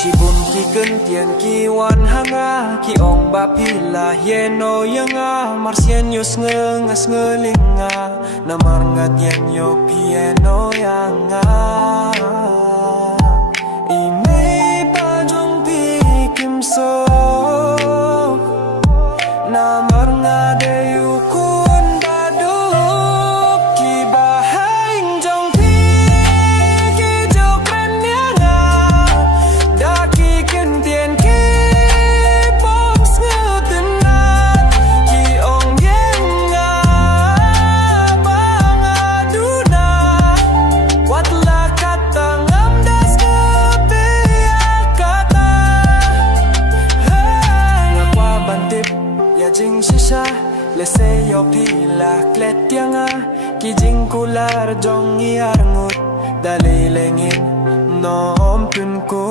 Chỉ buồn khi cân tiền khi wan hanga khi ông ba pila yeno yanga marsien yos ngơ linga namar ngatien yo piano yanga ime pa jong pi kim so namar ngade yu kun baduk ki bahaing jong pi ki jokren yanga da ki ken tiền ki bom ngơ tenat ki ong yenga banga duna watla kata ngam das ngpe kata ngakwa bantip ya jing shisha le se yo pila klet tianga ki jing kular jong iar ngut dalilengin nom pun ko